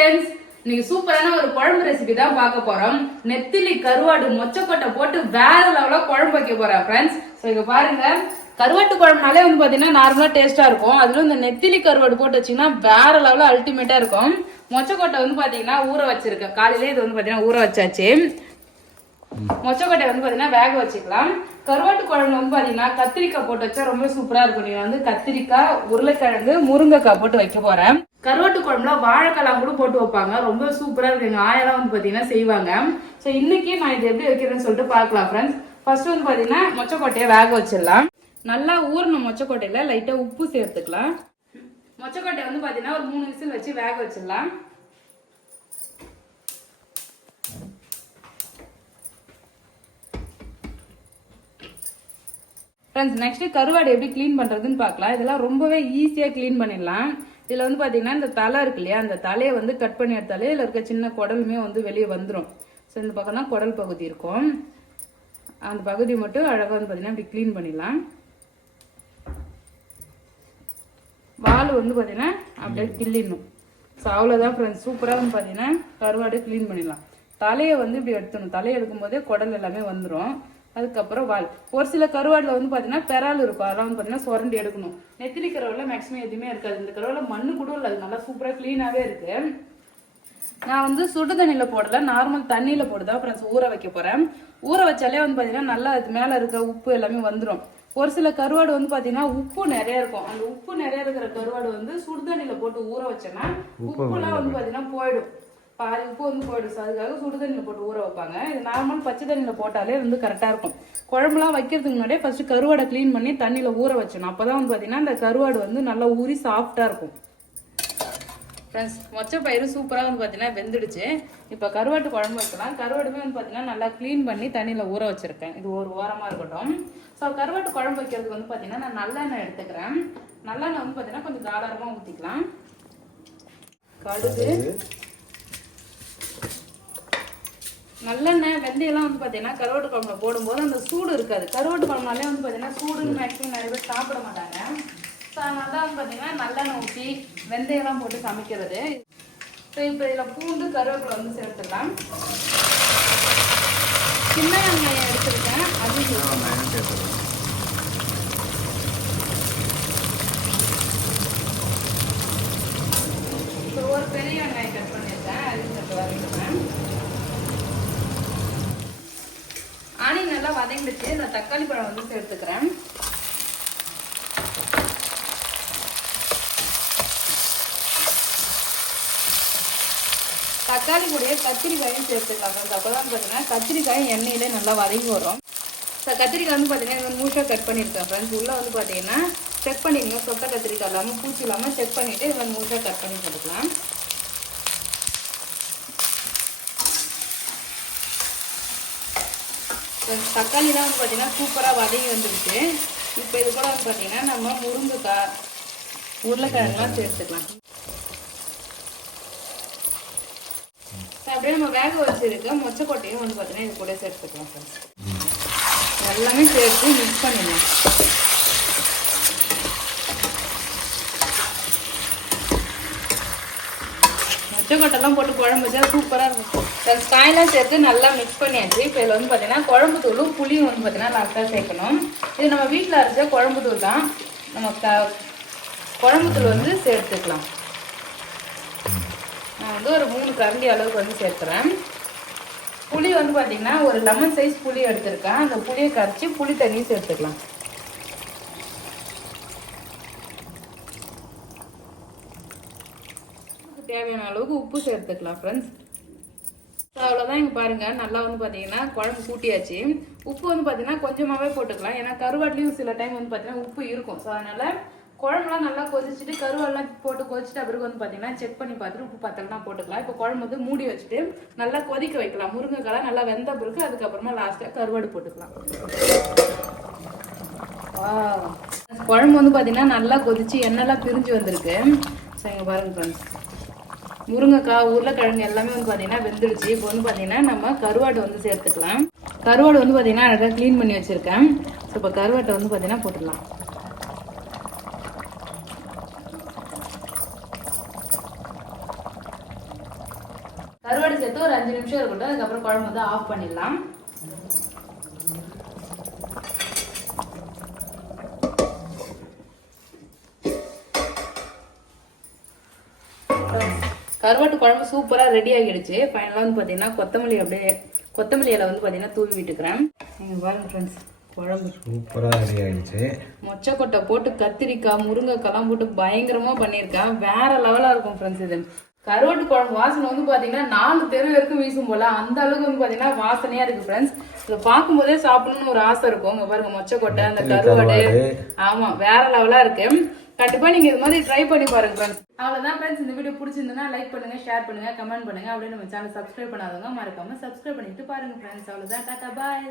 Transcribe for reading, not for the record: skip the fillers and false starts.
Friends, இன்னைக்கு சூப்பரான ஒரு குழம்பு ரெசிபி தான் பார்க்க போறோம். நெத்திலி கருவாடு மொச்சக்கொட்டை போட்டு வேற லெவலா குழம்பு வைக்க போறேன் ஃப்ரெண்ட்ஸ். சோ இங்க பாருங்க, கருவாட்டு குழம்புனாலே வந்து பாத்தீங்கன்னா நார்மலா டேஸ்டா இருக்கும். அதுல இந்த நெத்திலி கருவாடு போட்டு வச்சீங்கன்னா வேற லெவலா அல்டிமேட்டா இருக்கும். மொச்சக்கொட்டை வந்து பாத்தீங்கன்னா ஊற வச்சிருக்கேன். காலையிலே இது வந்து பாத்தீங்கன்னா ஊற வச்சாச்சு. மொச்சக்கொட்டை வந்து பாத்தீங்கன்னா வேக வச்சுக்கலாம். கருவாட்டு குழம்பு வந்து பாத்தீங்கன்னா கத்திரிக்காய் போட்டு வச்சா ரொம்ப சூப்பரா இருக்கும். நீங்க வந்து கத்திரிக்காய், உருளைக்கிழங்கு, முருங்கைக்காய் போட்டு வைக்க போறேன். கருவாட்டு குழம்புல வாழைக்காய் கூட போட்டு வைப்பாங்க, ரொம்ப சூப்பரா இருக்கு. எங்க ஆயெல்லாம் வந்து பாத்தீங்கன்னா செய்வாங்க. சோ இன்னைக்கு நான் இது எப்படி வைக்கிறேன்னு சொல்லிட்டு பாக்கலாம் ஃப்ரெண்ட்ஸ். ஃபர்ஸ்ட் வந்து பாத்தீங்கன்னா மொச்சக்கொட்டையை வேக வச்சிடலாம். நல்லா ஊறின மொச்சக்கொட்டையில லைட்டா உப்பு சேர்த்துக்கலாம். மொச்சக்கொட்டை வந்து பாத்தீங்கன்னா ஒரு 3 விசில் வச்சு வேக வச்சிடலாம். ஃப்ரெண்ட்ஸ், நெக்ஸ்ட் கருவாடு எப்படி கிளீன் பண்றதுன்னு பார்க்கலாம். இதெல்லாம் ரொம்பவே ஈஸியா கிளீன் பண்ணிடலாம். இதுல வந்து பாத்தீங்கன்னா இந்த தலை இருக்கு இல்லையா, அந்த தலையை வந்து கட் பண்ணி எடுத்தாலே இதுல இருக்க சின்ன குடலுமே வந்து வெளியே வந்துடும். ஸோ இந்த பக்கம் தான் குடல் பகுதி இருக்கும். அந்த பகுதி மட்டும் அழகா வந்து பாத்தீங்கன்னா இப்படி கிளீன் பண்ணிடலாம். வால் வந்து பாத்தீங்கன்னா அப்படியே கிள்ளிடணும். ஸோ அவ்வளோதான் ஃப்ரெண்ட்ஸ், சூப்பராக வந்து பாத்தீங்கன்னா கருவாடு கிளீன் பண்ணிடலாம். தலையை வந்து இப்படி எடுத்துடணும். தலையை எடுக்கும் போதே குடல் எல்லாமே வந்துடும். அதுக்கப்புறம் வால். ஒரு சில கருவாடுல வந்து பாத்தீங்கன்னா பெறால் இருக்கும், அதெல்லாம் வந்து பாத்தீங்கன்னா சுரண்டி எடுக்கணும். நெத்திலி கருவாடுல மேக்ஸிமம் எதுவுமே இருக்காது. இந்த கருவாடுல மண்ணு கூட இல்லை, அது நல்லா சூப்பரா கிளீனாவே இருக்கு. நான் வந்து சுடு தண்ணியில போடல, நார்மல் தண்ணியில போட்டுதான் ஃப்ரெண்ட்ஸ் ஊற வைக்க போறேன். ஊற வச்சாலே வந்து பாத்தீங்கன்னா நல்லா அது மேல இருக்க உப்பு எல்லாமே வந்துடும். ஒரு சில கருவாடு வந்து பாத்தீங்கன்னா உப்பு நிறைய இருக்கும். அந்த உப்பு நிறைய இருக்கிற கருவாடு வந்து சுடு தண்ணியில போட்டு ஊற வச்சேன்னா உப்புலாம் வந்து பாத்தீங்கன்னா போயிடும். பாதி உப்பு வந்து போயிடும். அதுக்காக சுடு தண்ணியில் போட்டு ஊற வைப்பாங்க. இது நார்மல் பச்சை தண்ணியில் போட்டாலே வந்து கரெக்டாக இருக்கும். குழம்புலாம் வைக்கிறதுக்கு முன்னாடியே ஃபர்ஸ்ட் கருவாடை க்ளீன் பண்ணி தண்ணியில் ஊற வச்சணும். அப்போ தான் வந்து பார்த்தீங்கன்னா அந்த கருவாடு வந்து நல்லா ஊறி சாஃப்டாக இருக்கும். ஃப்ரெண்ட்ஸ், மொச்சப்பயிறு சூப்பராக வந்து பார்த்தீங்கன்னா வெந்துடுச்சு. இப்போ கருவாட்டு குழம்பு வைக்கலாம். கருவாடுமே வந்து பார்த்தீங்கன்னா நல்லா க்ளீன் பண்ணி தண்ணியில் ஊற வச்சிருக்கேன். இது ஒரு ஓரமாக இருக்கட்டும். ஸோ கருவாட்டு குழம்பு வைக்கிறதுக்கு வந்து பார்த்தீங்கன்னா நான் நல்லெண்ணெய் எடுத்துக்கிறேன். நல்லெண்ணெய் வந்து பார்த்தீங்கன்னா கொஞ்சம் தாராளமாக ஊற்றிக்கலாம். கடுகு, நல்லெண்ணெய், வெந்தயம்லாம் வந்து பார்த்தீங்கன்னா கருவாட்டு குழம்புல போடும்போது அந்த சூடு இருக்காது. கருவாட்டு குழம்புனாலே வந்து பார்த்தீங்கன்னா சூடுன்னு மேக்ஸிமம் நிறைய பேர் சாப்பிட மாட்டாங்க. ஸோ அதனால தான் வந்து பார்த்தீங்கன்னா நல்லெண்ணெய் ஊற்றி வெந்தயம்லாம் போட்டு சமைக்கிறது. ஸோ இப்போ இதில் பூண்டு, கருவேப்பிலை வந்து சேர்த்துக்கலாம். சின்ன வெங்காயம் எடுத்துருக்கேன், அது ஸோ ஒரு பெரிய வெங்காயம் கட் பண்ணியிருக்கேன், அது சேர்த்து வரைக்கிறேன். ஆனி நல்லா வதங்கிடுச்சு. நான் தக்காளி பழம் வந்து சேர்த்துக்கிறேன். தக்காளி கூடயே கத்திரிக்காயும் சேர்த்துக்கலாம். அப்போதான் பார்த்தீங்கன்னா கத்திரிக்காயும் எண்ணெயிலே நல்லா வதங்கி வரும். ஸோ கத்திரிக்காய் வந்து பார்த்தீங்கன்னா இது மூஷாக கட் பண்ணியிருக்கேன் ஃப்ரெண்ட்ஸ். உள்ளே வந்து பார்த்தீங்கன்னா செக் பண்ணிக்கணும், சொத்த கத்திரிக்காய் இல்லாமல் பூச்சி இல்லாமல் செக் பண்ணிவிட்டு இது வந்து மூஷாக கட் பண்ணி போட்டுக்கலாம். தக்காளிலாம் வந்து பார்த்தீங்கன்னா சூப்பராக வதங்கி வந்துடுச்சு. இப்போ இது கூட வந்து பார்த்தீங்கன்னா நம்ம முருங்கைக்காய், உருளைக்கிழங்குலாம் சேர்த்துக்கலாம். அப்படியே நம்ம வேக வச்சிருக்க மொச்சக்கொட்டையும் வந்து பார்த்தீங்கன்னா இது கூட சேர்த்துக்கலாம் ஃப்ரெண்ட்ஸ். எல்லாமே சேர்த்து மிக்ஸ் பண்ணிடலாம். மொச்சக்கொட்டைலாம் போட்டு குழம்பு வச்சா சூப்பராக இருக்கும். காயெல்லாம் சேர்த்து நல்லா மிக்ஸ் பண்ணியாச்சு. இப்போ இதில் வந்து பார்த்தீங்கன்னா குழம்பு தூளும் புளியும் வந்து பார்த்தீங்கன்னா லாஸ்ட்டாக சேர்க்கணும். இது நம்ம வீட்டில் அரைச்ச குழம்பு தூள் தான். நம்ம குழம்பு தூள் வந்து சேர்த்துக்கலாம். நான் வந்து ஒரு 3 கரண்டி அளவுக்கு வந்து சேர்த்துறேன். புளி வந்து பார்த்தீங்கன்னா ஒரு லெமன் சைஸ் புளி எடுத்திருக்கேன். அந்த புளியை கரைச்சி புளி தண்ணி சேர்த்துக்கலாம். தேவையான அளவுக்கு உப்பு சேர்த்துக்கலாம் ஃப்ரெண்ட்ஸ். அவ்வளோதான். இங்கே பாருங்கள், நல்லா வந்து பார்த்தீங்கன்னா குழம்பு கூட்டியாச்சு. உப்பு வந்து பார்த்தீங்கன்னா கொஞ்சமாகவே போட்டுக்கலாம். ஏன்னா கருவாட்லேயும் சில டைம் வந்து பார்த்தீங்கன்னா உப்பு இருக்கும். ஸோ அதனால் குழம்புலாம் நல்லா கொதிச்சுட்டு கருவாடெல்லாம் போட்டு கொதிச்சுட்டு அப்புறம் வந்து பார்த்தீங்கன்னா செக் பண்ணி பார்த்துட்டு உப்பு பத்தலாம் போட்டுக்கலாம். இப்போ குழம்பு வந்து மூடி வச்சுட்டு நல்லா கொதிக்க வைக்கலாம். முருங்கைக்காய் நல்லா வெந்த பிறகு அதுக்கப்புறமா லாஸ்ட்டாக கருவாடு போட்டுக்கலாம். குழம்பு வந்து பார்த்தீங்கன்னா நல்லா கொதிச்சு எண்ணெய்லாம் பிரிஞ்சு வந்திருக்கு. ஸோ இங்கே பாருங்கள் ஃப்ரெண்ட்ஸ், முருங்கைக்காய், உருளைக்கிழங்கு எல்லாமே வந்து பார்த்தீங்கன்னா வெந்துடுச்சு. இப்போ வந்து பார்த்தீங்கன்னா நம்ம கருவாடு வந்து சேர்த்துக்கலாம். கருவாடு வந்து பார்த்தீங்கன்னா அழகாக க்ளீன் பண்ணி வச்சுருக்கேன். ஸோ இப்போ கருவாட்டை வந்து பார்த்தீங்கன்னா போட்டுடலாம். கருவாடு சேர்த்து ஒரு 5 நிமிஷம் இருக்கட்டும். அதுக்கப்புறம் குழம்பு வந்து ஆஃப் பண்ணிடலாம். கருவாட்டு குழம்பு சூப்பரா ரெடி ஆகிடுச்சு. ஃபைனலாக வந்து பார்த்தீங்கன்னா கொத்தமல்லி இலை வந்து பார்த்தீங்கன்னா தூவி விட்டுக்கிறேன். நீங்கள் பாருங்க ஃப்ரெண்ட்ஸ், குழம்பு சூப்பரா ரெடி ஆயிடுச்சு. மொச்சக்கொட்டை போட்டு கத்திரிக்காய் முருங்கைக்காய்லாம் போட்டு பயங்கரமா பண்ணியிருக்கேன். வேற லெவலா இருக்கும் ஃப்ரெண்ட்ஸ். இது கருவாட்டு குழம்பு வாசனை வந்து பாத்தீங்கன்னா 4 தெரு வரைக்கும் வீசும் போல, அந்த அளவுக்கு வந்து பாத்தீங்கன்னா வாசனையா இருக்கு ஃப்ரெண்ட்ஸ். இதை பார்க்கும் போதே சாப்பிடணும்னு ஒரு ஆசை இருக்கும். இங்க பாருங்க மொச்சக்கொட்டை, அந்த கருவாடு, ஆமா வேற லெவலா இருக்கு. கண்டிப்பா நீங்க இது மாதிரி ட்ரை பண்ணி பாருங்க ஃப்ரெண்ட்ஸ். அவ்வளவுதான் ஃப்ரெண்ட்ஸ். இந்த வீடியோ பிடிச்சிருந்தா லைக் பண்ணுங்க, ஷேர் பண்ணுங்க, கமெண்ட் பண்ணுங்க. அப்படியே நம்ம சேனல் சப்ஸ்கிரைப் பண்ணாதவங்க மறக்காம சப்ஸ்கிரைப் பண்ணிட்டு பாருங்க ஃப்ரெண்ட்ஸ். அவ்வளவுதான், டாடா பாய்.